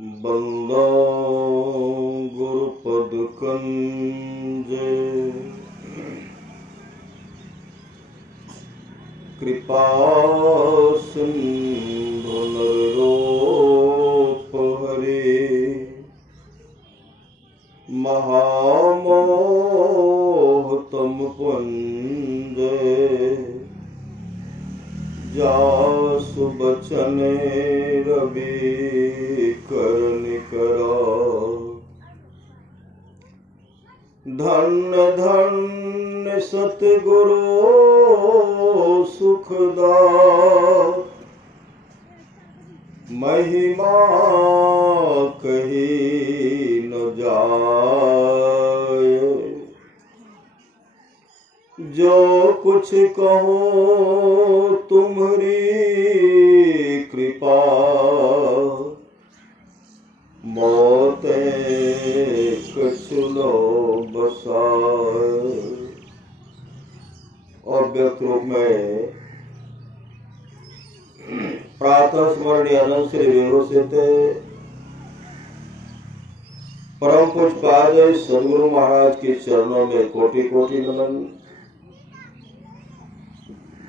बंदा गुरुपद कंजे कृपा सिंधु नरोप हरे महामोह तम पुंजे जासु बचने रवि करनि करा धन्य धन्य सतगुरु सुखदा महिमा कही न जाए जो कुछ कहो तुम्हारी कृपा मोते कछुलो बसाए। और व्यक्त रूप में प्रातः स्मरणीय अनंत श्री विभूषित परम पूज्य सद्गुरु महाराज के चरणों में कोटि कोटि नमन।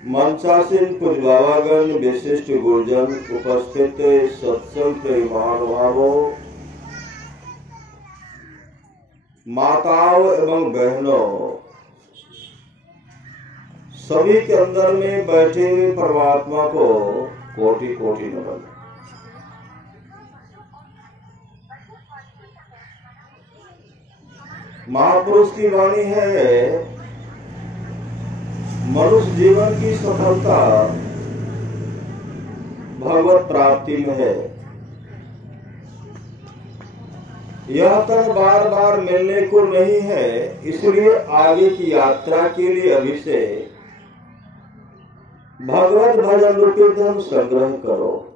मंचासीन पूज्य बाबागण, विशिष्ट गुरुजन, उपस्थित सत्संग प्रिय महानुभावों, माताओं एवं बहनों, सभी के अंदर में बैठे हुए परमात्मा को कोटि कोटि नमन। महापुरुष की वाणी है, मनुष्य जीवन की सफलता भगवत प्राप्ति में है। यह तन बार बार मिलने को नहीं है, इसलिए आगे की यात्रा के लिए अभी से भगवत भजन रूपी धन संग्रह करो।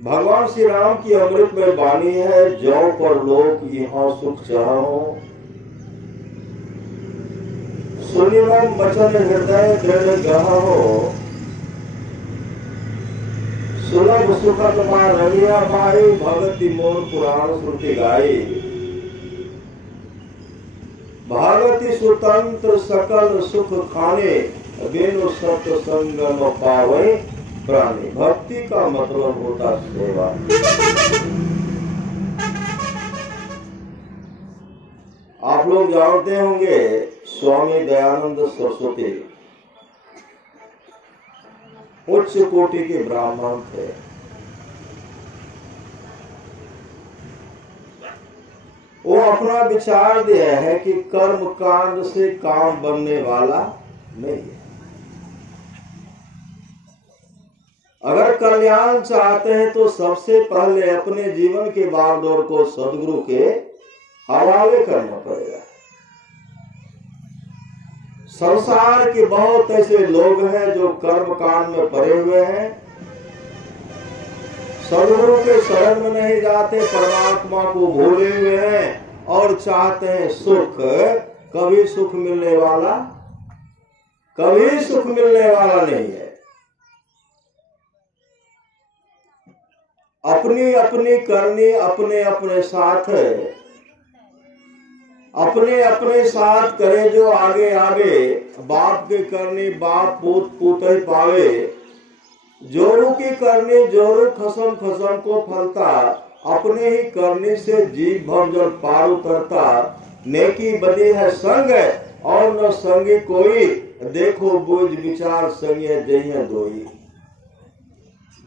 भगवान श्री राम की अमृत में वाणी है, जौ पर लोक यहाँ सुख चाहो, सुनिवम वचन हृदय दृढ़ गहो, सुलभ सुखद मां रविया पाई, भगति मोर पुराण श्रुति गाई। भागति स्वतंत्र सकल सुख खाने, बेनु सत्य संगम पावे प्राणी। भक्ति का मतलब होता सेवा। आप लोग जानते होंगे स्वामी दयानंद सरस्वती उच्च कोटि के ब्राह्मण थे। वो अपना विचार दिया है कि कर्म कांड से काम बनने वाला नहीं है। अगर कल्याण चाहते हैं तो सबसे पहले अपने जीवन के बागडोर को सदगुरु के हवाले करना पड़ेगा। संसार के बहुत ऐसे लोग हैं जो कर्म कांड में पड़े हुए हैं, सदगुरु के शरण में नहीं जाते, परमात्मा को भूले हुए हैं और चाहते हैं सुख। कभी सुख मिलने वाला नहीं है। अपनी अपनी करनी अपने अपने साथ है, अपने अपने साथ करे जो आगे आवे। बाप के करनी बाप पूत पूत ही पावे, जोरू की करनी जोरू खसम खसम को फलता। अपने ही करनी से जीव भव जल पार उतरता। नेकी बदी है संग और न संगी कोई, देखो बुझ विचार संग जय है दोई।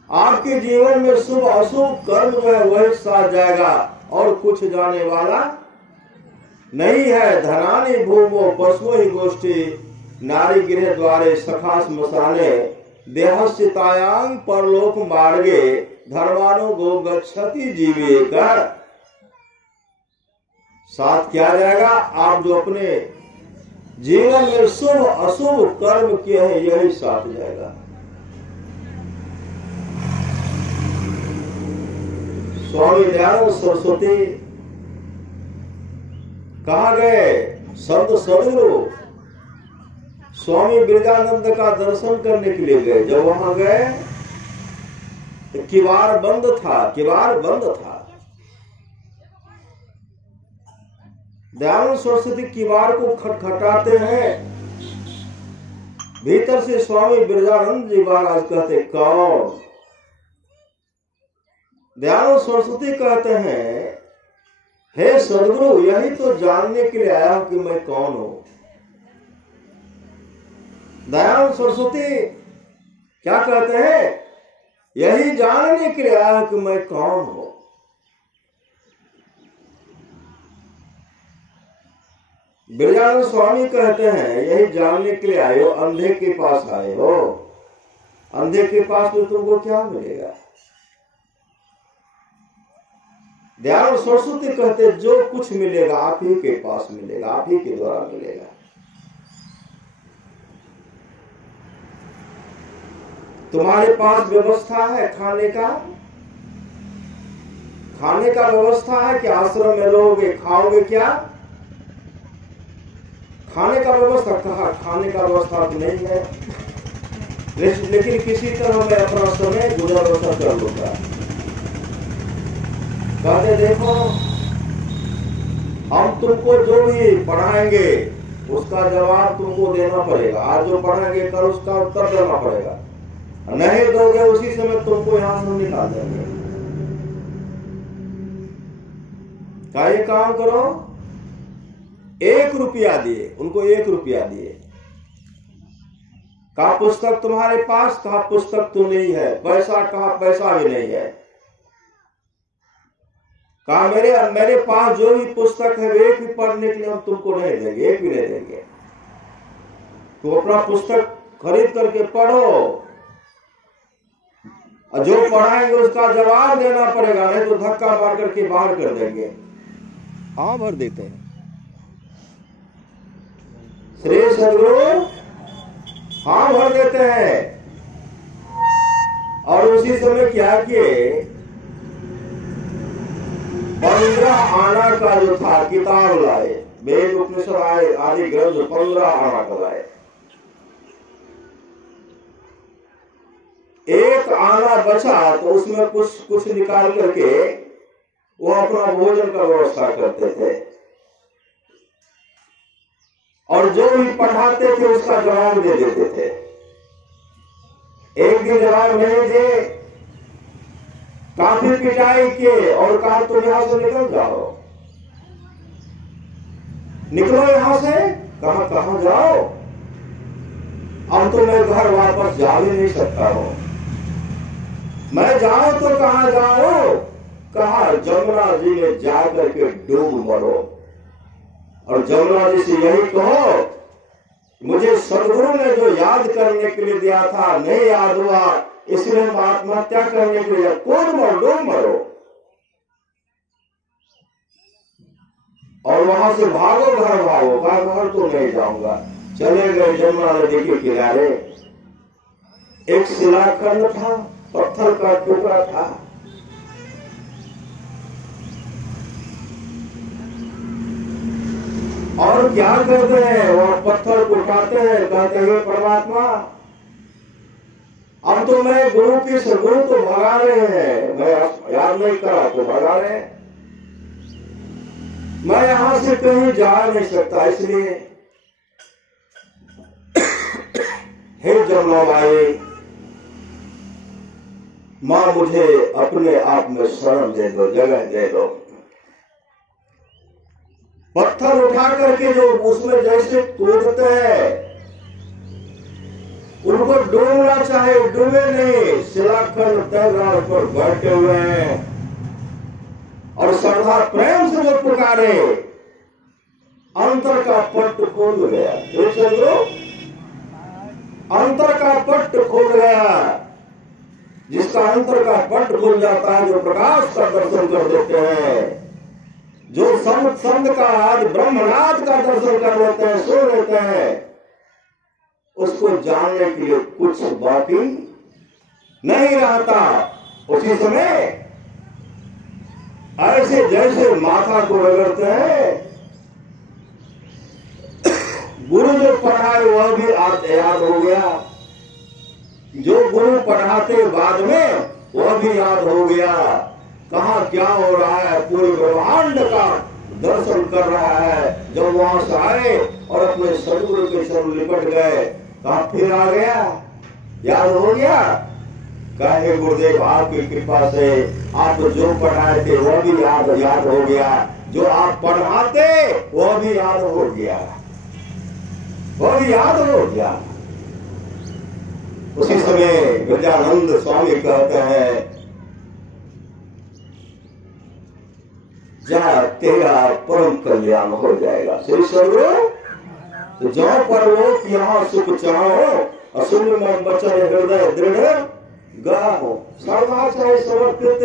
आपके जीवन में शुभ अशुभ कर्म जो है वही साथ जाएगा और कुछ जाने वाला नहीं है। धनानी भूमो पशु ही गोष्ठी, नारी गृह द्वारे सखा स्मशाने, देहस्थितायांग परलोक मार्गे, धर्मानो गो गच्छति जीवे कर। साथ क्या जाएगा? आप जो अपने जीवन में शुभ अशुभ कर्म किए हैं यही साथ जाएगा। स्वामी दयानंद सरस्वती कहाँ गए? संत सदगुरु स्वामी बिरजानंद का दर्शन करने के लिए गए। जब वहां गए किवाड़ बंद था, किवाड़ बंद था। दयानंद सरस्वती किवाड़ को खटखटाते हैं। भीतर से स्वामी बिरजानंद जी महाराज कहते, कौन? दयानंद सरस्वती कहते हैं, हे सदगुरु, यही तो जानने के लिए आया हूं कि मैं कौन हूं। दयानंद सरस्वती क्या कहते हैं? यही जानने के लिए आया हूं कि मैं कौन हूं। बिरजानंद स्वामी कहते हैं, यही जानने के लिए आए हो, अंधे के पास आए हो। अंधे के पास में तुमको क्या मिलेगा? दयानंद सरस्वती कहते, जो कुछ मिलेगा आप ही के पास मिलेगा, आप ही के द्वारा मिलेगा। तुम्हारे पास व्यवस्था है खाने का? खाने का व्यवस्था है कि आश्रम में रहोगे, खाओगे क्या? खाने का व्यवस्था कहा? खाने का व्यवस्था तो नहीं है, लेकिन किसी तरह मैं अपना समय गुजर बसर कर लूंगा। कहते, देखो हम तुमको जो भी पढ़ाएंगे उसका जवाब तुमको देना पड़ेगा। आज जो पढ़ाएंगे कल उसका उत्तर देना पड़ेगा। नहीं दोगे उसी समय तुमको यहां से निकाल देंगे। क्या ये काम करो? 1 रुपया दिए, उनको 1 रुपया दिए। कहा पुस्तक तुम्हारे पास? कहा पुस्तक तो नहीं है। पैसा? कहा पैसा भी नहीं है। कहा मेरे पास जो भी पुस्तक है एक भी पढ़ने के लिए हम तुमको नहीं देंगे, एक भी नहीं देंगे। तो अपना पुस्तक खरीद करके पढ़ो, और जो पढ़ाएंगे उसका जवाब देना पड़ेगा, नहीं तो धक्का मार करके बाहर कर देंगे। हाँ भर देते हैं। श्री सदगुरु हाँ भर देते हैं। और उसी समय क्या किए, 15 आना का जो था किताब लाए, वेद उपनिषद आदि ग्रंथ 15 आना का लाए। 1 आना बचा तो उसमें कुछ निकाल करके वो अपना भोजन का व्यवस्था करते थे, और जो भी पढ़ाते थे उसका जवाब दे देते थे। एक दिन जवाब नहीं दे, काफी पिटाई के और कहा तुम यहां से निकल जाओ, निकलो यहां से। कहां जाओ? अब तो मैं घर वापस जा भी नहीं सकता हूं। मैं जाऊं तो कहां जाऊं? कहा जमुना जी में जाकर के डूब मरो। और जमुना जी से यही कहो, मुझे सदगुरु ने जो याद करने के लिए दिया था नहीं याद हुआ, इसलिए हम आत्महत्या करने के लिए कूद मरो, डूब मरो। और वहां से भागो, घर भागो। घर तो नहीं जाऊंगा। चले गए जमुना नदी के किनारे। एक शिलाखंड था, पत्थर का टुकड़ा था। और क्या करते हैं, वो पत्थर को उठाते हैं, कहते हैं परमात्मा अब तो मैं गुरु की सदगुरु तो भगा रहे हैं, मैं याद नहीं करा तो भगा रहे हैं, मैं यहां से कहीं जा नहीं सकता, इसलिए हे जमुना माई मां मुझे अपने आप में शरण दे दो, जगह दे दो। पत्थर उठा करके जो उसमें जैसे कूदते हैं, उनको डूबना चाहे डूबे नहीं, शिलाखंड तैरार पर बैठे हुए हैं और श्रद्धा प्रेम से जो पुकारे, अंतर का पट खोल गया। अंतर का पट खोल गया। जिसका अंतर का पट खुल जाता है, जो प्रकाश का दर्शन कर देते हैं, जो संत का आज ब्रह्मनाथ का दर्शन कर लेते हैं, सो लेते हैं, उसको जानने के लिए कुछ बाकी नहीं रहता। उसी समय ऐसे जैसे माथा को रगड़ते हैं, गुरु जो पढ़ाए वह भी याद हो गया। जो गुरु पढ़ाते बाद में वह भी याद हो गया। कहाँ क्या हो रहा है, पूरे ब्रह्मांड का दर्शन कर रहा है। जब वहां से आए और अपने सदगुरु के चरण लिपट गए, कहा फिर आ गया, याद हो गया। कहे गुरुदेव आपकी कृपा से आप जो पढ़ाए थे वह भी याद हो गया, जो आप पढ़ाते वह भी याद हो गया, वह भी याद हो गया। उसी समय विद्यानंद स्वामी कहते हैं, जा तेरा परम कल्याण हो जाएगा। श्री सदगुरु तो जो परलोक यहाँ सुख चाहो, असुर में बचन हृदय दृढ़ गाहो। सर्वा चाहे समर्पित,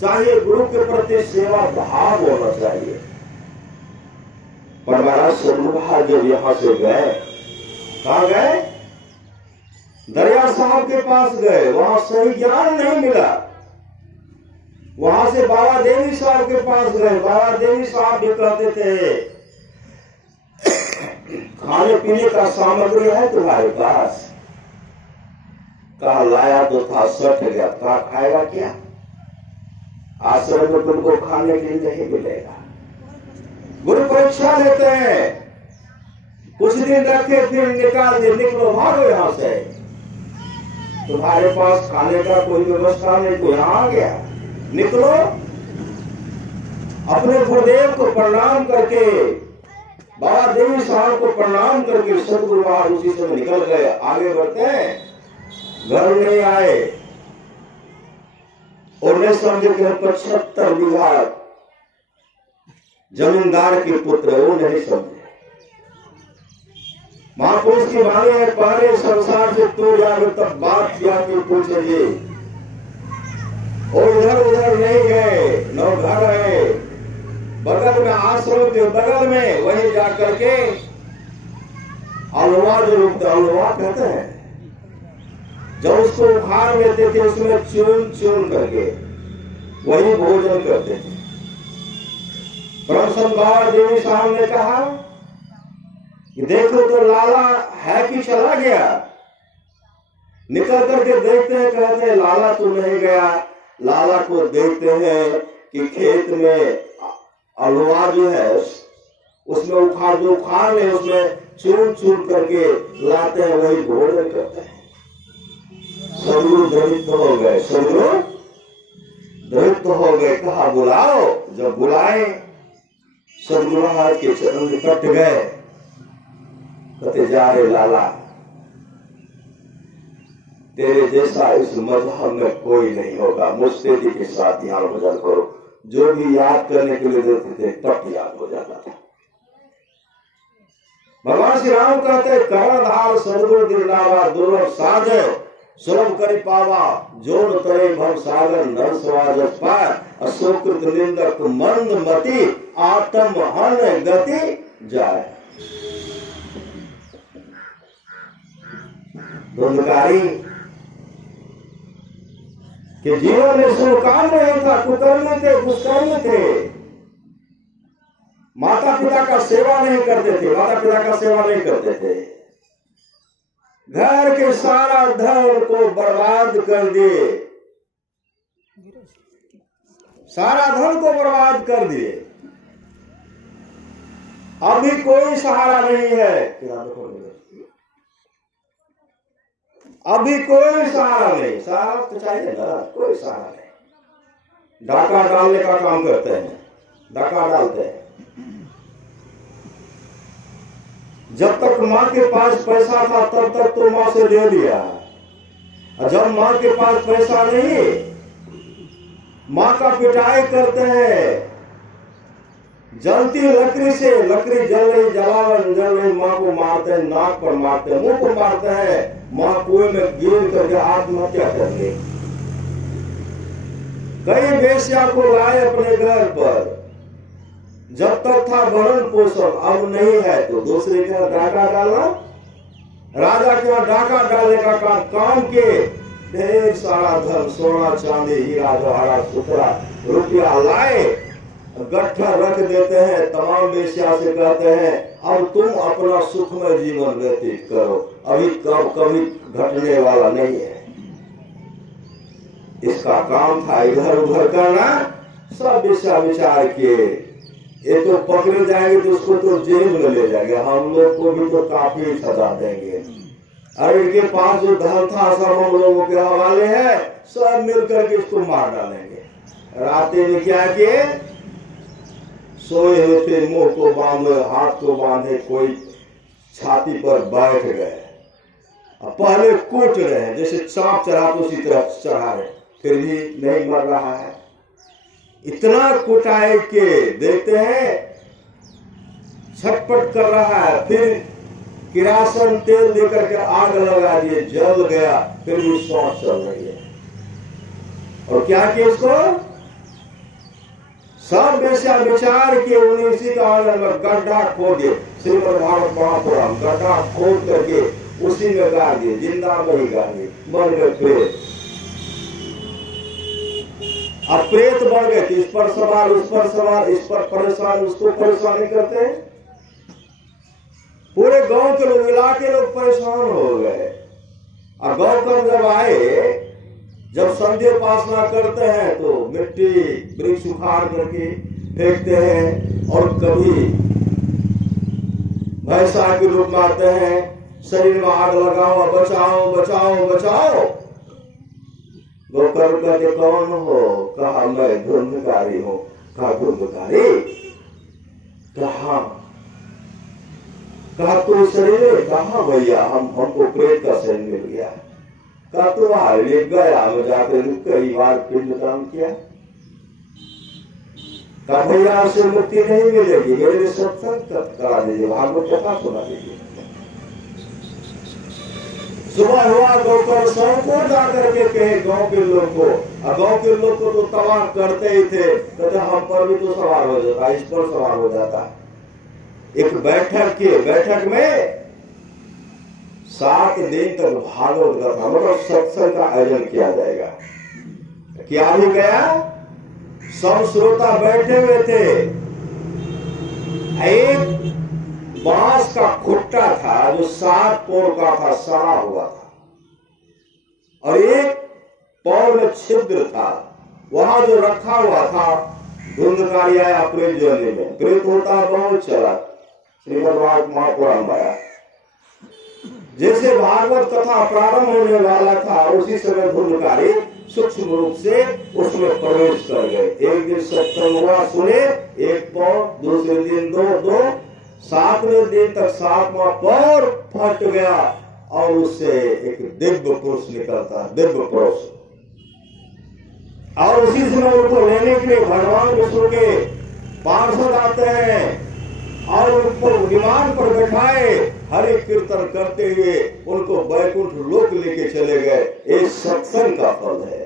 चाहिए गुरु के प्रति सेवा भाव होना चाहिए। पर महाराज सदगुरु जब यहाँ से गए, कहा गए, दरिया साहब के पास गए, वहां सही ज्ञान नहीं मिला। वहां से बाबा देवी साहब के पास गए, बाबा देवी साहब भी कहते थे खाने पीने का सामग्री है तुम्हारे पास? कहा लाया तो था, सट गया। कहा खाएगा क्या? आश्रम में तुमको खाने के लिए नहीं मिलेगा। गुरु परीक्षा लेते हैं, कुछ दिन रखे फिर निकाल दे, निकलो भागो यहां से, तुम्हारे पास खाने का कोई व्यवस्था नहीं, तो यहां आ गया, निकलो। अपने गुरुदेव को प्रणाम करके, बाबा देवी साहब को प्रणाम करके सदगुरु महाराज उसी समय निकल गए। आगे बढ़ते हैं, घर नहीं आए, उन्हें समझे कि 75 बीघा जमींदार के पुत्र, वो नहीं समझे। महापुरुष की वाणी है, पहले संसार से तो जाओगे तब बात किया कि पूछे जी। और इधर उधर नहीं गए, न घर है, बगल में आश्रम के बगल में, वहीं जाकर के अलवा जो रुकते, अलवा कहते हैं, जब उसको उखाड़ लेते थे उसमें चून चून करके वही भोजन करते थे। परम बाबा देवी साहब ने कहा कि देखो तो लाला है कि चला गया। निकल करके देखते हैं, कहते हैं लाला तो नहीं गया। लाला को देखते हैं कि खेत में अलवा जो है उसमें उखाड़ ले, उसमें चून चून करके लाते हैं, वही भोजन करते हैं। सदगुरु द्रवित हो गए, सदगुरु द्रवित हो गए। कहा बुलाओ। जब बुलाए, सदगुरु महाराज के चरण में कट गए। कहते जा रे लाला, तेरे जैसा इस मजहब में कोई नहीं होगा। मुस्तैदी के साथ ध्यान भजन करो। जो भी याद करने के लिए देते थे तब याद हो जाता था। भगवान श्री राम कहते कर्णधार सदगुरु दिलावा, दुर्लभ साज सुलभ करी पावा, जोन करे भव सागर नर स्वाज पार, अशोकृत निंदक मंद मति, आत्म हन गति जाए। धुंधकारी कि जीवन में शुभ काम नहीं था, कुकर्म थे, दुष्कर्म थे। माता पिता का सेवा नहीं करते थे, माता पिता का सेवा नहीं करते थे। घर के सारा धन को बर्बाद कर दिए, सारा धन को बर्बाद कर दिए। अभी कोई सहारा नहीं है, अभी कोई सहारा नहीं। सहारा तो चाहिए ना, कोई सहारा नहीं। डाका डालने का काम करते हैं, डाका डालते हैं। जब तक माँ के पास पैसा था तब तक तो माँ से ले लिया, और जब माँ के पास पैसा नहीं, माँ का पिटाई करते हैं। जलती लकड़ी से, लकड़ी जल रही, जलावन जल रही, माँ को मारते हैं, नाक पर मारते हैं, मुंह को मारते हैं। माँ कुएं में गिर करके आत्महत्या कर ली। कई वेश्या को लाए अपने घर पर, जब तक था भरण पोषण, अब नहीं है तो दूसरे के यहाँ डाका डालना। राजा के यहाँ डाका डालने का काम के ढेर सारा धन, सोना चांदी हीरा जवाहरात सुथरा रुपया लाए, गट्ठा रख देते हैं। तमाम वेश्या से कहते हैं अब तुम अपना सुखमय जीवन व्यतीत करो, अभी कभी घटने वाला नहीं है। इसका काम था इधर उधर करना, सब विचार किए। ये तो पकड़े जाएंगे तो उसको तो जेल में ले जाएंगे, हम लोग को भी तो काफी सजा देंगे। और इनके पास जो धन था सब हम लोगों के हवाले है, सब मिलकर के इसको मार डालेंगे। रात में क्या किए, सोए हुए थे, मुंह को बांधे हाथ को बांधे, कोई छाती पर बैठ गए। पहले कूट रहे हैं जैसे चाप चढ़ा तो उसी तरफ चढ़ा रहे, फिर भी नहीं मर रहा है। इतना कुटाई के देखते हैं छटपट कर रहा है, फिर किरासन तेल देकर के आग लगा दिए, जल गया, फिर भी सांस चल रही है। और क्या किया, इसको सब विचार के उसी का आंगन में गड्ढा खोद दिए। श्रीमद् भागवत महापुराण गड्ढा खोद करके उसी में गाड़ दिए, जिंदा वही गाड़ दिए, बन गए प्रेत। अब प्रेत बढ़ गए, इस पर सवार उस पर सवार, इस पर परेशान उसको परेशान करते हैं। पूरे गांव के लोग, इलाके लोग परेशान हो गए। और गांव पर जब आए, जब संध्या उपासना करते हैं तो मिट्टी वृक्ष उखाड़ करके फेंकते हैं, और कभी भैंसा के रूप में आते हैं, शरीर में आग लगाओ, बचाओ बचाओ बचाओ। गोकर कहते कौन हो, कहा मैं धुंधकारी हूं। कहा धुंधकारी, कहा तू शरीर, कहा भैया हमको प्रेत का शरीर मिल गया। कहा तुम्हारे लिए गया में जाकर कई बार पिंडदान किया। कहा भैया उससे मुक्ति नहीं मिलेगी, मेरे लिए सत्संग करा दीजिए, भागवत कथा सुना दीजिए। सुबह हुआ गौकर सबको जाकर के कहे गांव के लोग को, और गांव के लोग को तो तबाह करते ही थे, कहते हम पर भी तो सवार हो जाता, इस पर सवार हो जाता। एक बैठक में 7 दिन तक भागवत कथा मतलब सत्संग का आयोजन किया जाएगा। क्या भी गया, सब श्रोता बैठे हुए थे। एक बांस का खुट्टा था जो 7 पौर का था, सड़ा हुआ था, और एक पौर में छिद्र था, वहां जो रखा हुआ था धुंधकारी आया प्रेत जोनी में। प्रेत होता बहुत चला, श्रीमद् भागवत महापुराण में आया। जैसे भागवत कथा प्रारंभ होने वाला था, उसी समय धुंधकारी सूक्ष्म रूप से उसमें प्रवेश कर गए। एक दिन सत्संग हुआ, सुने, एक पौर, दूसरे दिन 2, 7वें दिन तक 7वां पौर फट गया, और उससे एक दिव्य पुरुष निकलता, दिव्य पुरुष। और उसी समय उनको लेने के लिए भगवान विष्णु के पार्षद आते हैं, और उनको विमान पर बैठाए, हरि कीर्तन करते हुए उनको वैकुंठ लोक लेके चले गए। ये सत्संग का फल है,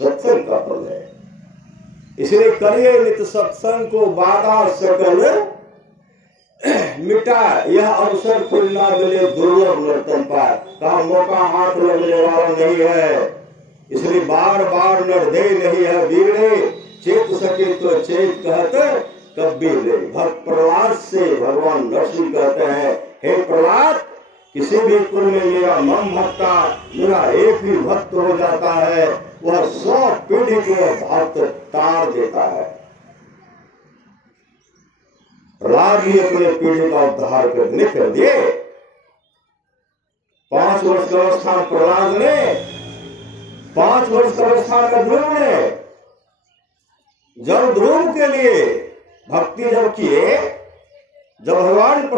सत्संग का फल है। इसलिए करिए नित्य सत्संग को, बाधा सकल मिटा, यह अवसर फिर ना मिले दुर्लभ नर्तन पार। कहा मौका हाथ लगने वाला नहीं है, इसलिए बार बार नर दे नहीं है वीरे, चेत सके तो चेत कहते तब भी ले। भक्त प्रहलाद से भगवान नरसिंह कहते हैं, हे प्रहलाद, किसी भी कुल में मेरा मम भक्ता, मेरा एक ही भक्त हो जाता है, वह 100 पीढ़ी को भक्त तार देता है। प्रहलाद भी अपने पीढ़ी का उद्धार करने कर दिए। 5 वर्ष का अवस्था प्रहलाद ने, 5 वर्ष का अवस्था का ध्रुव ने। जब ध्रुव के लिए भक्ति जब किए, जब भगवान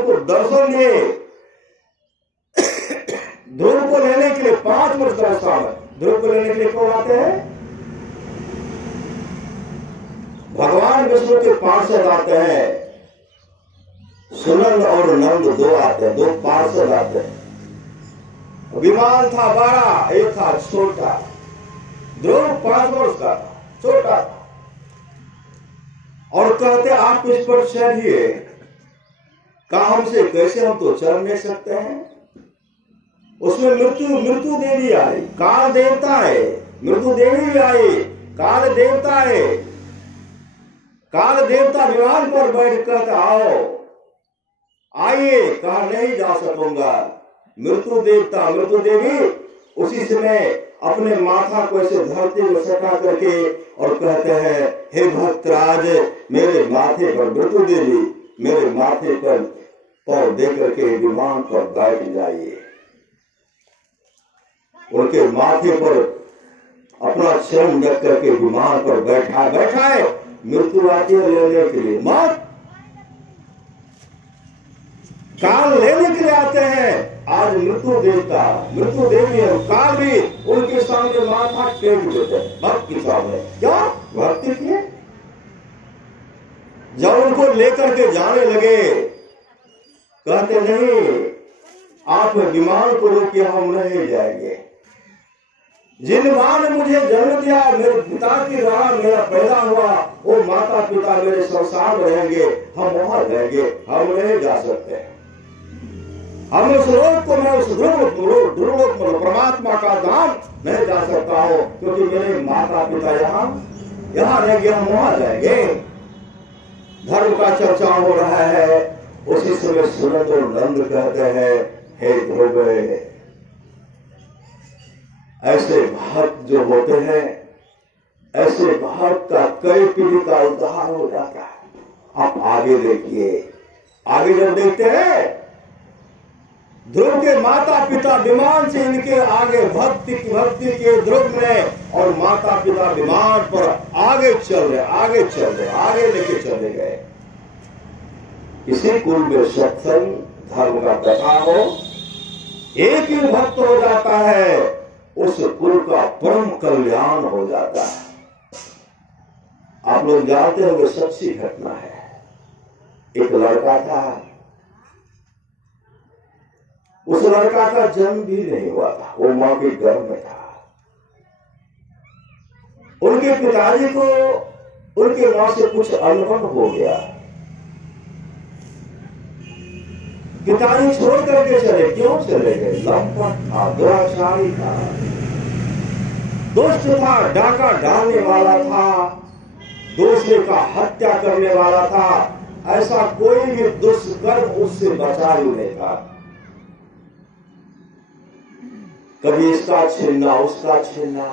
को दर्शन दिए, ध्रुव को लेने के लिए 5 वर्ष का अवस्था में, ध्रुव को लेने के लिए कौन आते हैं? भगवान विष्णु के पार्षद आते हैं, सुनंद और नंद 2 आते हैं, 2 पार्षद आते हैं। विमान था बड़ा, एक था छोटा। ध्रुव 5 वर्ष का था, छोटा था, और कहते आप इस पर चढ़िए। काम से कैसे, हम तो चढ़ नहीं सकते हैं। उसमें मृत्यु देवी आई, काल देवता है, मृत्यु देवी भी आई, काल देवता है। काल देवता विमान पर बैठ कर आओ, आइए, कहा नहीं जा सकूंगा। मृत्यु देवता, मृत्यु देवी उसी समय अपने माथा को ऐसे धरती में सटा करके और कहते हैं, हे भक्तराज, मेरे माथे पर मृत्यु देवी, मेरे माथे पर पांव दे करके विमान पर बैठ जाइए। उनके माथे पर अपना चरण रख करके विमान पर बैठाए। मृत्यु आती है लेने के लिए, मत काल लेने के लिए आते हैं। आज मृत्यु देवी और काल भी उनके सामने माथा टेक देते हैं भक्त के सामने। क्या भक्ति किए? जब उनको लेकर के जाने लगे, कहते नहीं, आप विमान को रोकिए, हम नहीं जाएंगे। जिन मां ने मुझे जन्म दिया, मेरे पिता की द्वारा मेरा पैदा हुआ, वो माता पिता मेरे संसार में रहेंगे, हम वहां रहेंगे, हम नहीं जा सकते। हम उस लोक को, मैं उस ध्रुव परमात्मा का धाम नहीं जा सकता हूँ, क्योंकि मेरे माता पिता यहाँ रहेंगे, हम वहां जाएंगे। धर्म का चर्चा हो रहा है। उसी समय सुनंद और नंद कहते हैं, हे ध्रुव, ऐसे भक्त जो होते हैं, ऐसे भक्त का कई पीढ़ी का उद्धार हो जाता है। आप आगे देखिए, आगे जब देखते हैं, ध्रुव के माता पिता विमान से इनके आगे भक्ति के ध्रुव में, और माता पिता विमान पर आगे चल रहे, आगे लेके चले गए। किसी कुल में सत्संग धर्म का कथा हो, एक ही भक्त हो जाता है, उस कुल का परम कल्याण हो जाता है। आप लोग जानते होंगे, सच्ची घटना है। एक लड़का था, उस लड़का का जन्म भी नहीं हुआ था, वो मां के गर्भ में था। उनके पिताजी को उनके मां से कुछ अनुभव हो गया। पिताजी छोड़ करके चले। क्यों चले गए? लंपट था, दुराचारी था, दुष्ट था, डाका डालने वाला था, दूसरे का हत्या करने वाला था। ऐसा कोई भी दुष्कर्म उससे बचा ही नहीं था। कभी इसका छीनना, उसका छीनना,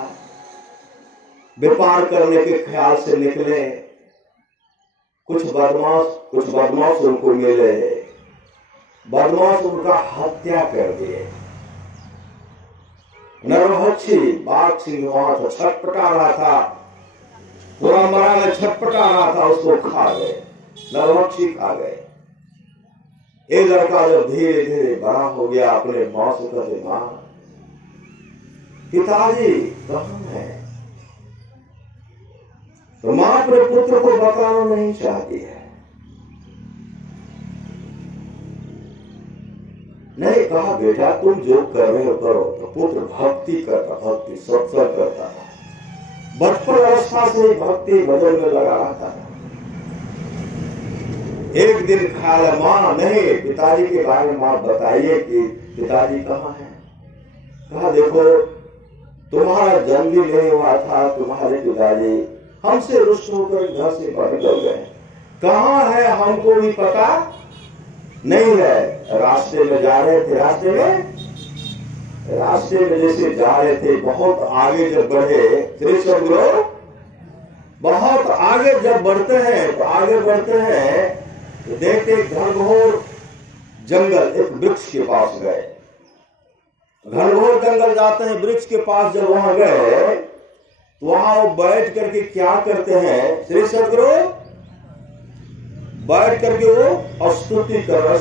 व्यापार करने के ख्याल से निकले। कुछ बदमाश उनको मिले, बदमाश उनका हत्या कर दिए। नरभक्षी बाघ सिंह वहां था, छटपटा रहा था, पूरा मरा में छटपटा रहा था, उसको खा गए, नरभक्षी खा गए। एक लड़का जब धीरे धीरे बड़ा हो गया, अपने मां से कहते, मां, पिताजी कहाँ है? तो मां अपने पुत्र को बताना नहीं चाहती है। नहीं, कहा बेटा तुम जो कर रहे हो करो। तो पुत्र भक्ति करता, भक्ति सत्संग करता था, बचपन अवस्था से ही भक्ति भजन में लगा रहता था। एक दिन ख्याल है, मां नहीं, पिताजी के बारे में मां बताइए कि पिताजी कहाँ है। कहा देखो, तुम्हारा जन्म भी नहीं हुआ था, तुम्हारे पिताजी हमसे रुष्ट होकर घर से बाहर निकल गए। कहाँ है हमको भी पता नहीं है। रास्ते में जा रहे थे, रास्ते में जैसे जा रहे थे, बहुत आगे जब बढ़े, श्री सदगुरु, बहुत आगे जब बढ़ते हैं तो देखते घनघोर जंगल, एक वृक्ष के पास गए। घनघोर जंगल जाते हैं, वृक्ष के पास जब वहां गए तो वहां वो बैठ करके क्या करते हैं, श्री सदगुरु, बैठ करके वो स्तुति कर रहे,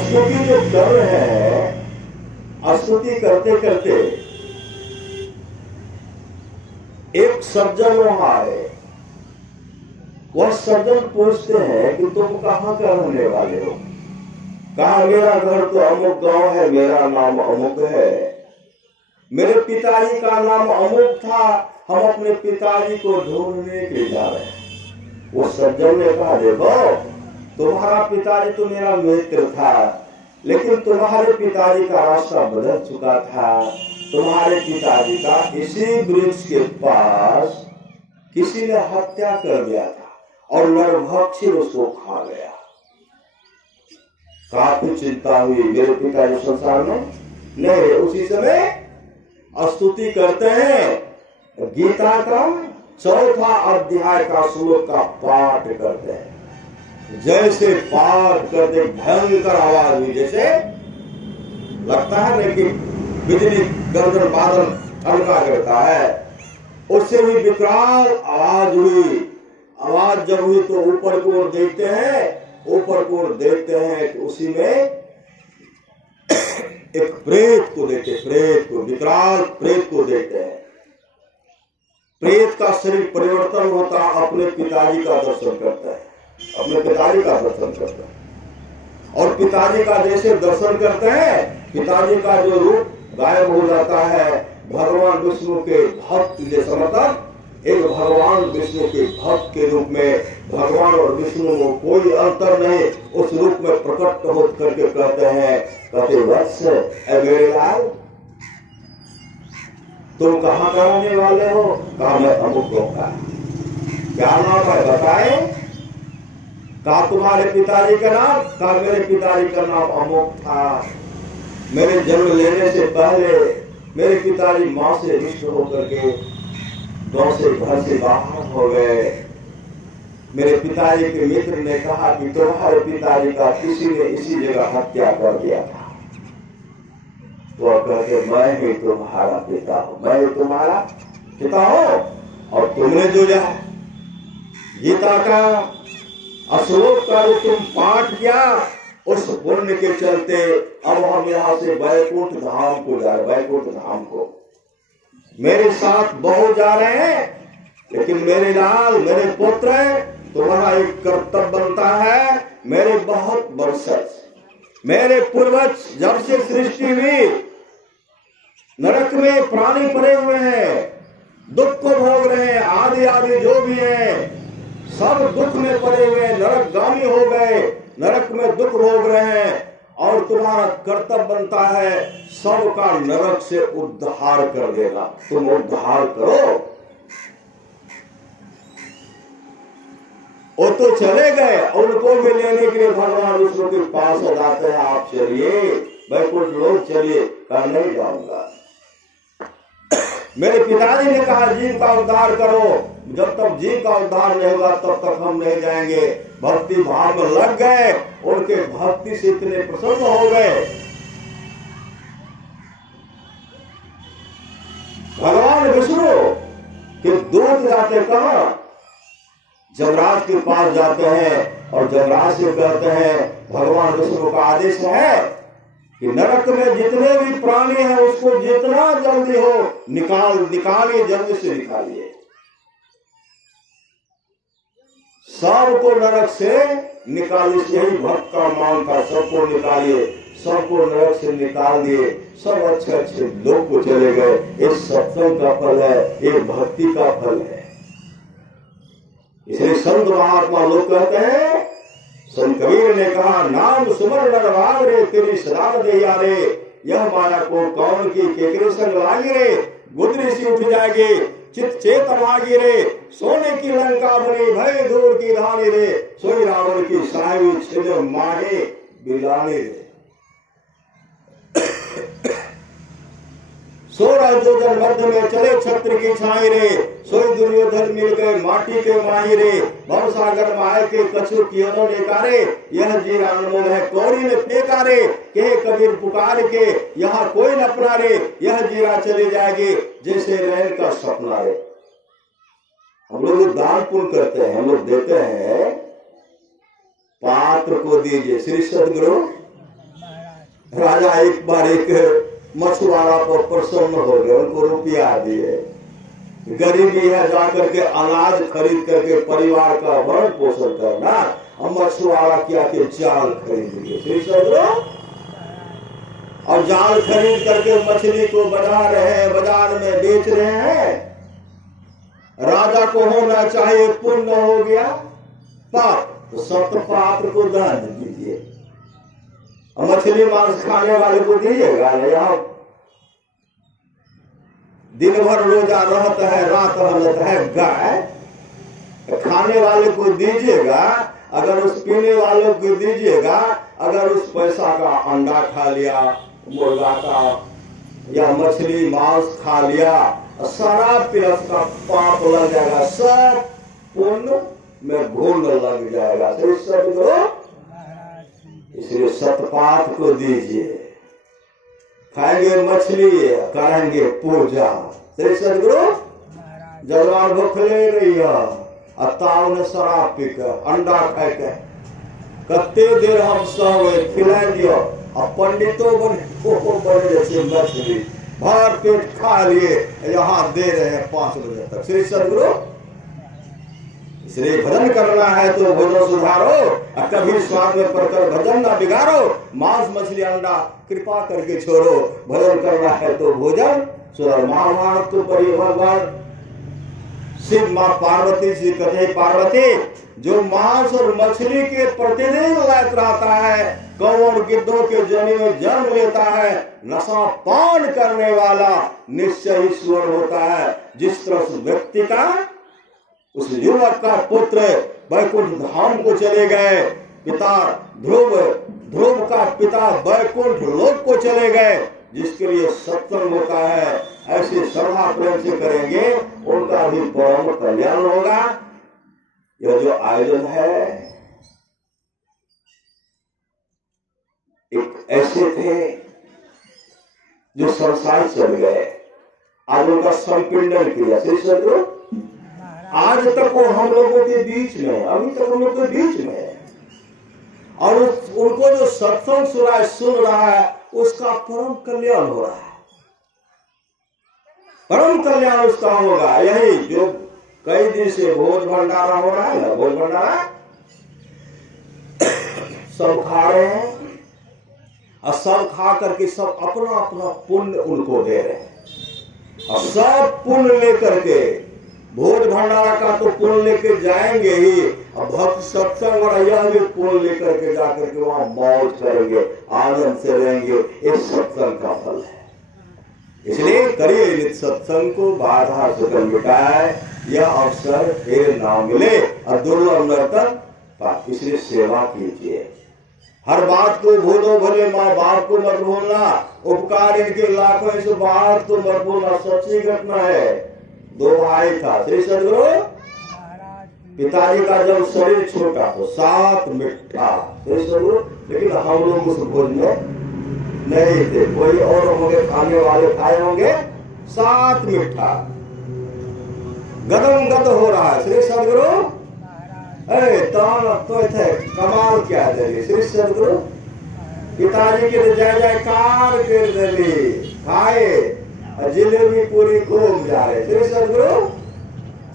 स्तुति जो कर रहे हैं, स्तुति करते करते एक सज्जन वहां आए। वह सज्जन पूछते हैं कि तुम कहाँ का रहने वाले हो? कहा मेरा घर तो अमुक गांव है, मेरा नाम अमुक है, मेरे पिताजी का नाम अमुक था, हम अपने पिताजी को ढूंढने के लिए जा रहे हैं। वो सज्जन ने कहा देखो, तुम्हारा पिताजी तो मेरा मित्र था, लेकिन तुम्हारे पिताजी का रास्ता बदल चुका था। तुम्हारे पिताजी का इसी वृक्ष के पास किसी ने हत्या कर दिया था और नरभक्षी उसको खा गया। काफी चिंता हुई, मेरे पिताजी संसार में नहीं, उसी समय स्तुति करते हैं। गीता का 4था अध्याय का श्लोक का पाठ करते हैं। जैसे पाठ करते भयंकर आवाज हुई, जैसे लगता है ना कि बिजली गर्दन बादल ठनका करता है, उससे भी विकराल आवाज हुई। आवाज जब हुई तो ऊपर की ओर देखते हैं, ऊपर की ओर देखते हैं तो उसी में एक प्रेत को देखते, प्रेत को, विकराल प्रेत को देखते हैं। प्रेत का शरीर परिवर्तन होता, अपने पिताजी का दर्शन करता है, अपने पिताजी का दर्शन करता है। और पिताजी का जैसे दर्शन करते हैं, पिताजी का जो रूप गायब हो जाता है। भगवान विष्णु के भक्त जैसा, मतलब एक भगवान विष्णु के भक्त के रूप में भगवान और विष्णु में कोई अंतर नहीं, उस रूप में प्रकट हो करके कहते हैं, कहते वत्स ऐ मेरे लाल, तुम कहाँ का रहने वाले हो? कहा मैं अमुक गांव का। क्या नाम है बताए? कहा तुम्हारे पिताजी का नाम? कहा मेरे पिताजी का नाम अमुक था। मेरे जन्म लेने से पहले मेरे पिताजी माँ से रिश्त होकर के गांव से, घर से बाहर हो गए। मेरे पिताजी के मित्र ने कहा कि तुम्हारे पिताजी का किसी ने इसी जगह हत्या कर दिया था। तो कहते मैं ही तुम्हारा पिता हूं, मैं ही तुम्हारा पिता हूं। और तुमने जो गीता का श्लोक का जो तुम पाठ किया, उस पुण्य के चलते अब हम यहाँ से बैकुंठ धाम को जा रहे, बैकुंठ धाम को मेरे साथ बहुत जा रहे हैं। लेकिन मेरे लाल, मेरे पुत्र, तुम्हारा एक कर्तव्य बनता है। मेरे बहुत वंशज, मेरे पूर्वज जब से सृष्टि हुई, नरक में प्राणी पड़े हुए हैं, दुख को भोग रहे हैं, आदि आदि जो भी हैं, सब दुख में पड़े हुए, नरकगामी हो गए, नरक में दुख भोग रहे हैं। और तुम्हारा कर्तव्य बनता है सबका नरक से उद्धार कर देना। तुम उद्धार करो। वो तो चले गए, उनको भी लेने के लिए भगवान विष्णु के पास जाते हैं, आप चलिए बैकुंठ लोग चलिए। कहा नहीं जाऊंगा। मेरे पिताजी ने कहा जीव का उद्धार करो। जब तक जीव का उद्धार नहीं होगा तब तक हम नहीं जाएंगे। भक्ति भाव में लग गए, उनके भक्ति से इतने प्रसन्न हो गए। भगवान विष्णु के दूत जाते कहां? जमराज के पास जाते हैं और जमराज से कहते हैं, भगवान विष्णु का आदेश है कि नरक में जितने भी प्राणी हैं उसको जितना जल्दी हो निकालिए, जल्दी से निकालिए। सबको नरक से निकालिए। यही भक्त का मान था, सबको निकालिए, सबको नरक से निकाल दिए। सब अच्छे अच्छे लोग को चले गए। ये सत्संग का फल है, ये भक्ति का फल है। इसलिए संत महात्मा लोग कहते हैं, संत कबीर ने कहा, नाम सुमर नरवाग रे तेरी सदा दे यारे, यह माया को कौन की केकरे संग लागी रे, गुदरी सी उठ जाएगी चित चेत मागी रे, सोने की लंका बनी भय दूर की धानी रे, सोई रावण की साई छिल माहे बिलानी रे। सोरा जोजन मध्य में चले छत्र की छाई रे, सोई दुर्योधन मिल गए माटी के माही रे, भव सागर माए के कछु कियों ने कारे, यह जीरा अनमोल है कौड़ी ने फेंका रे, के कबीर पुकार के यहाँ कोई न अपना रे, यह जीरा चली जाएगी जैसे रैन का सपना रे। हम लोग दान पुण्य करते हैं, हम लोग देते हैं, पात्र को दीजिए। श्री सदगुरु राजा एक बार एक मछुआरा पर प्रसन्न हो गए, उनको रुपया दिए। गरीबी है, जाकर के अनाज खरीद करके परिवार का भरण पोषण करना। हम मछुआरा क्या के जाल खरीद लिए, श्री सदगुरु, और जाल खरीद करके मछली को बना रहे हैं, बाजार में बेच रहे हैं। राजा को होना चाहिए पुण्य, हो गया पाप, तो सत्य पात्र को दान दीजिए। मछली मांस खाने वाले को दीजिएगा। यहाँ दिन भर रोजा रहता है, रात रहता है गाय, खाने वाले को दीजिएगा। अगर उस पीने वालों को दीजिएगा, अगर उस पैसा का अंडा खा लिया, मुर्गा का या मछली मांस खा लिया, शराब पिया, उसका पाप लग जाएगा, सब पुण्य में घून लग जाएगा। तो सदगुरु इसलिए सतपात को दीजिए, खाएंगे मछली करेंगे पूजा। तो सदगुरु जगवान भूखले रही ताव ने शराब पीकर अंडा खाकर कते देर हम सब खिला दियो। अब पंडितों बने जैसे मछली भर पेट खा लिए, यहाँ दे रहे हैं 5 बजे तक। श्री सदगुरु इसलिए भजन करना है तो भोजन सुधारो, और कभी स्वाद में पड़कर भजन ना बिगाड़ो। मांस मछली अंडा कृपा करके छोड़ो, भजन करना है तो भोजन सुधारो। महाभारत को पढ़िए, भगवान शिव माँ पार्वती जी कहते पार्वती जो मांस और मछली के प्रतिदिन लायक रहता है, कौन गिद्धों के जनी में जन्म लेता है, नशा पान करने वाला निश्चय ईश्वर होता है। जिस तरह उस व्यक्ति का, उस युवक का पुत्र वैकुंठ धाम को चले गए, पिता ध्रुव का पिता वैकुंठ लोक को चले गए, जिसके लिए सत्संग होता है, ऐसे श्रद्धा प्रेम से करेंगे उनका भी परम कल्याण होगा। यह जो आयोजन है, एक ऐसे थे जो संसार चल गए, आज उनका संपिंडन किया। सदगुरु आज तक वो हम लोगों के बीच में, अभी तक हम लोग के बीच में है, और उनको जो सत्संग सुन रहा है उसका परम कल्याण हो रहा है, परम कल्याण उसका होगा। यही जो कई दिन से भोज भंडारा हो रहा है ना, भोज भंडारा सब खा रहे हैं, और सब खा करके सब अपना अपना पुण्य उनको दे रहे हैं, और सब पुण्य लेकर के भोज भंडारा का तो पुण्य लेके जाएंगे ही, और भक्त सत्संग और यह भी पुण्य लेकर के जाकर के वहां मौज करेंगे, आनंद से रहेंगे। ये सत्संग का फल है। इसलिए करिए नित्य सत्संग को, बाधा सुगम मिटाए, यह अवसर फिर ना मिले, और दुर्लभ नर्तन पाप। इसलिए सेवा कीजिए, हर बात को भूलो, भले माँ बाप को मत भूलना, उपकार इनके लाखों, इस बात को मत भूलना। सच्ची घटना है, 2 भाई था। श्री सदगुरु पिताजी का जब शरीर छोटा तो 7 मिठा, श्री सदगुरु, लेकिन हम लोग उस भोज में नहीं थे, कोई और होंगे खाने वाले खाए होंगे। 7 मिठा गदम गद हो रहा है। श्री सदगुरु तो थे कमाल क्या दिली। श्री सदगुरु पिताजी के जय जयकार कर दिली, खाए जिलेबी पूरी खूब जा रहे। श्री सदगुरु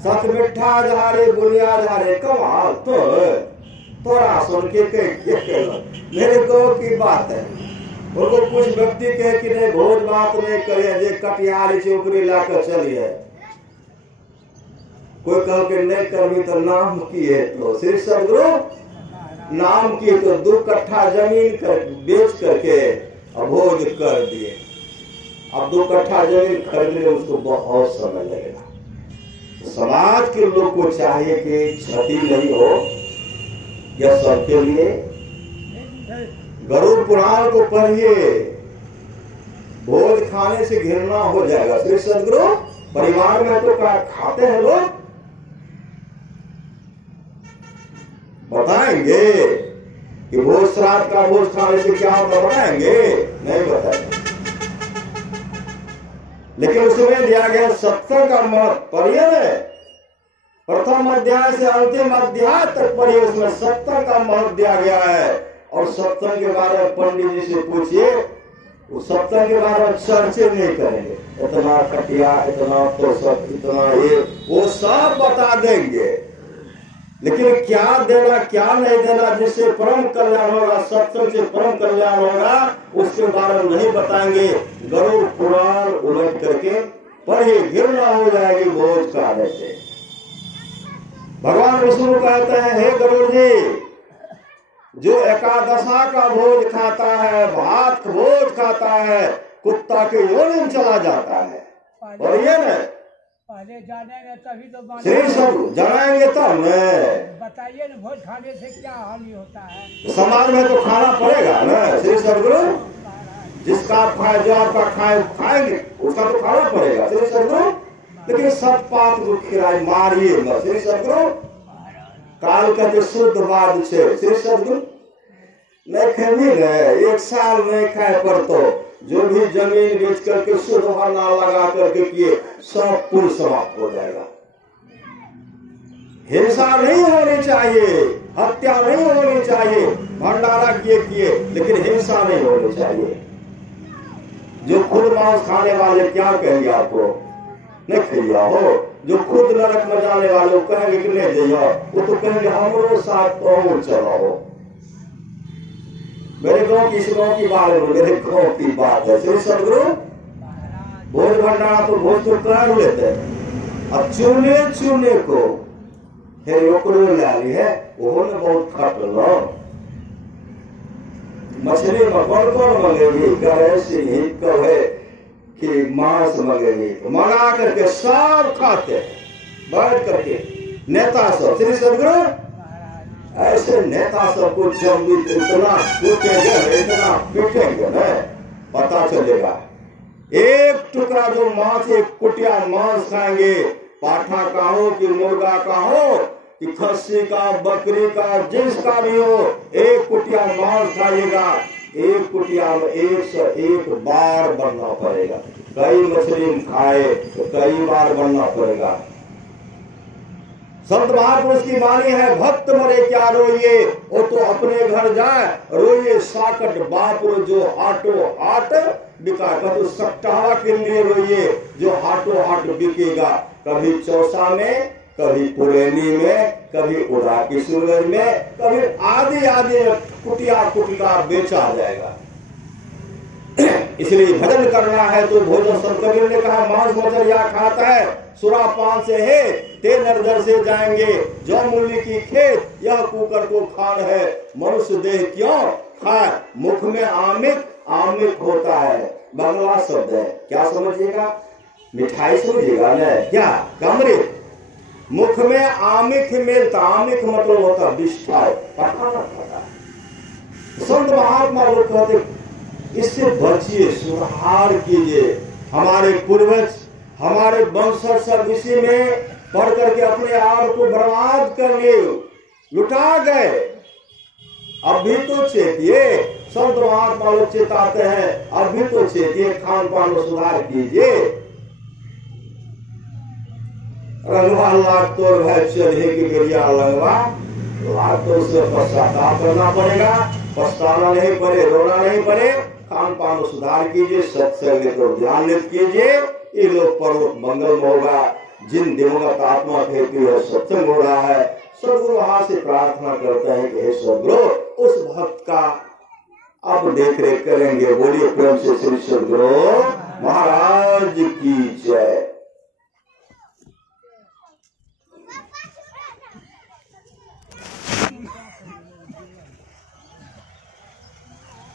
7 मिठा जा रहे, बुनिया जा रहे, कमाल। तो थोड़ा सुन के मेरे को की बात है, उनको कुछ व्यक्ति कहे कि नहीं भोज बात नहीं करे, जे कटिहारी चौकरी लाकर चलिए, कोई कह के नहीं करनी तो नाम किए। तो श्री सदगुरु नाम की तो 2 कट्ठा जमीन बेच करके भोज कर दिए। अब 2 कट्ठा जमीन खरीदने उसको बहुत समय लगेगा। समाज के लोग को चाहिए कि क्षति नहीं हो, यह सबके लिए। गरुड़ पुराण को पढ़िए, भोज खाने से घृणा हो जाएगा। श्री सदगुरु परिवार में तो खाते हैं लोग, बताएंगे कि भोज श्राद्ध का भोज खाने से क्या होता, बताएंगे नहीं बताएंगे। लेकिन उसमें दिया गया सत्संग का महत्व पढ़िए, प्रथम अध्याय से अंतिम अध्याय तक पढ़िए, उसमें सत्संग का महत्व दिया गया है। और सत्संग के बारे में पंडित जी से पूछिए, वो सत्संग के बारे में चर्चे नहीं करेंगे, इतना कटिया, इतना तोषक, इतना ये, वो सब बता देंगे। लेकिन क्या देना क्या नहीं देना, जिससे परम कल्याण होगा, सत्संग से परम कल्याण होगा, उसके बारे में नहीं बताएंगे। गरुड़ पुराण उलट करके पढ़िए, घृणा हो जाएगी भोज खाने से। भगवान विष्णु कहते हैं, हे गरुड़ जी, जो एकादशा का भोज खाता है, भात भोज खाता है, कुत्ता के योनि में चला जाता है। और ये न पहले जानेंगे तभी तो श्री सब जानेंगे तब न। बताइए न, भोज खाने से क्या हानि होता है। समाज में तो खाना पड़ेगा न। श्री सदगुरु जिसका आप खाए, जो आपका खाएंगे उसका तो खाना पड़ेगा श्री सदगुरु। लेकिन सतपात को खिलाए मारिए मत श्री सदगुरु। काल कहते शुद्ध बाद छे श्री सदगुरु। नहीं खेमी गए, एक साल नहीं खाए पर तो जो भी जमीन बेच करके शुद्ध भरना लगा करके किए सब पुण्य समाप्त हो जाएगा। हिंसा नहीं होनी चाहिए, हत्या नहीं होनी चाहिए, भंडारा किए लेकिन हिंसा नहीं होनी चाहिए। जो खुद मांस खाने वाले क्या कहेंगे आपको, नहीं खिया हो। जो खुद नरक में जाने वाले कहेंगे कि नहीं जइयो, वो तो कहेंगे हमरो साथ और चलो। मेरे गांव की, इस गांव की बात है, मेरे गांव की बात है श्री सदगुरु। भोज भंडारा तो भोज तो कर लेते हैं, अब चूने को फिर ओकरो लाली है, वो ने बहुत खट लो। मछली में कौन मंगेगी, गणेश कहे कि मांस मंगेगी, मना करके सब खाते बैठ करके नेता सब श्री सदगुरु। ऐसे नेता सबको जब इतना कूटेंगे, इतना पीटेंगे न, पता चलेगा। एक टुकड़ा जो मांस, एक कुटिया मांस खाएंगे, पाठा का हो कि मुर्गा का हो कि खस्सी का, बकरी का, जिसका भी हो, एक कुटिया मांस खाइएगा, एक कुटिया में 101 बार बनना पड़ेगा। कई मछली खाए तो कई बार बनना पड़ेगा। संत महापुरुष की वाणी है, भक्त मरे क्या रोइए, वो तो अपने घर जाए रोइए साकट बाप रो जो हाटो हाट बिका। तो सट्टावा के लिए रोइए जो हाटो हाट बिकेगा। कभी चौसा में, कभी पुरेनी में, कभी उड़ा की सूरज में, कभी आदि आदि कुटिया कुटिया बेचा जाएगा। इसलिए भजन करना है तो भोजन, संत कबीर ने कहा मांस मछलिया खाता है सुरापान से है, ते नरदर से जाएंगे जो मूली की खेत, यह कुकर को खान है मनुष्य देह क्यों खाए। मुख में आमिक होता है, बंगला शब्द है, क्या समझिएगा, मिठाई समझिएगा न, क्या कमरे। मुख में आमिक मिलता, आमिक मतलब होता विष्ठा, पकाना पड़ता। संत महात्मा लोग कहते इससे बचिए, सुधार कीजिए। हमारे पूर्वज, हमारे वंशज सब इसी में पढ़ करके अपने आप को बर्बाद कर लिए, लुटा गए। अब भी तो चेतिए, संत महात्मा लोग चेताते हैं, अब भी तो चेतिए, खान पान में सुधार कीजिए। रंगवा लाख तोड़ है चढ़े की गिरिया लंगवा, लाख तो उससे पश्चाताप करना पड़ेगा, पछताना नहीं पड़े, रोना नहीं पड़े। खान पान सुधार कीजिए, सत्संग को ध्यान कीजिए, ये लोग पर्वत मंगल होगा। जिन दिवंगत आत्मा खेती है सत्संग हो रहा है, सदगुरु वहां से प्रार्थना करते हैं कि हे सदगुरु उस भक्त का अब देख रेख करेंगे। बोलिए प्रेम से श्री सदगुरु महाराज की जय।